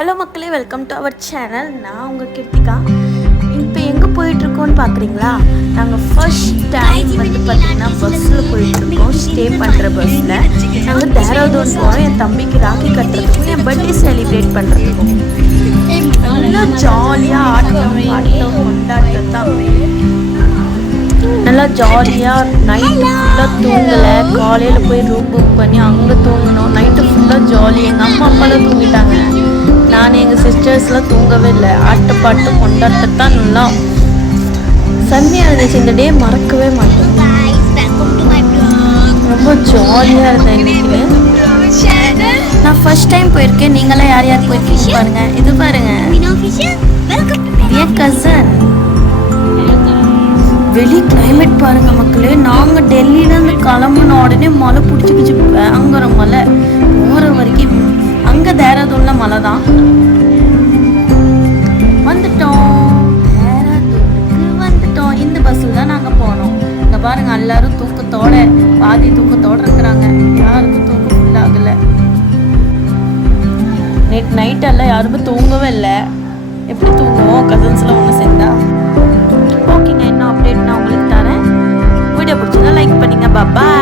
Hello மக்களே, welcome to our channel. நான் உங்கள் கிருத்திகா. இப்போ எங்கே போயிட்டுருக்கோன்னு பார்க்குறீங்களா? நாங்கள் ஃபர்ஸ்ட் டைம் பார்த்திங்கன்னா பஸ்ஸில் போயிட்டுருக்கோம். ஸ்டே பண்ணுற பஸ்ஸில் நாங்கள் தேராதூன் போகிறோம். என் தம்பிக்கு ராக்கி கட்டுறதுக்கும் என் பர்த்டே செலிப்ரேட் பண்ணுறதுக்கும். நல்லா ஜாலியாக ஆட்டம் கொண்டாட்டம், நல்லா ஜாலியாக நைட்டு ஃபுல்லாக தூங்கலை. காலையில் போய் ரூம் புக் பண்ணி அங்கே தூங்கணும். நைட்டு ஃபுல்லாக ஜாலி. எங்கள் அம்மாலாம் தூங்கிட்டாங்க. நான் எங்கள் சிஸ்டர்ஸ்லாம் தூங்கவே இல்லை. ஆட்டப்பாட்டு கொண்டாட்டத்தான் நல்லா செம்மையாக இருந்துச்சு. இந்த டே மறக்கவே மாட்டேன். ரொம்ப ஜாலியாக இருந்தேன் இன்னைக்கு. நான் ஃபர்ஸ்ட் டைம் போயிருக்கேன். நீங்களாம் யார் யார் போயிருக்கீங்க பாருங்கள். இது பாருங்கள், என் கசன். வெளி கிளைமேட் பாருங்கள் மக்களே. நாங்கள் டெல்லியிலேருந்து கிளம்புன உடனே மழை பிடிச்சிக்கிச்சு. பயங்கர மழை. போகிற வரைக்கும் அங்கே தேராதூன்ல மழை தான். தேராதூனுக்கு வந்துட்டோம். இந்த பஸ்ஸில் தான் நாங்கள் போனோம். இங்கே பாருங்கள், எல்லாரும் தூக்கத்தோட பாதி தூக்கத்தோடு இருக்கிறாங்க. யாருக்கும் தூக்கம் ஃபுல்லாகலை. நேற்று நைட்டெல்லாம் யாருமே தூங்கவே இல்லை. எப்படி தூங்குவோம் கசின்ஸ்லாம் ஒன்று சேர்ந்தா? ஓகேங்க, இன்னும் அப்டேட் நான் உங்களுக்கு தரேன். வீடியோ பிடிச்சதா லைக் பண்ணுங்க. பாய்.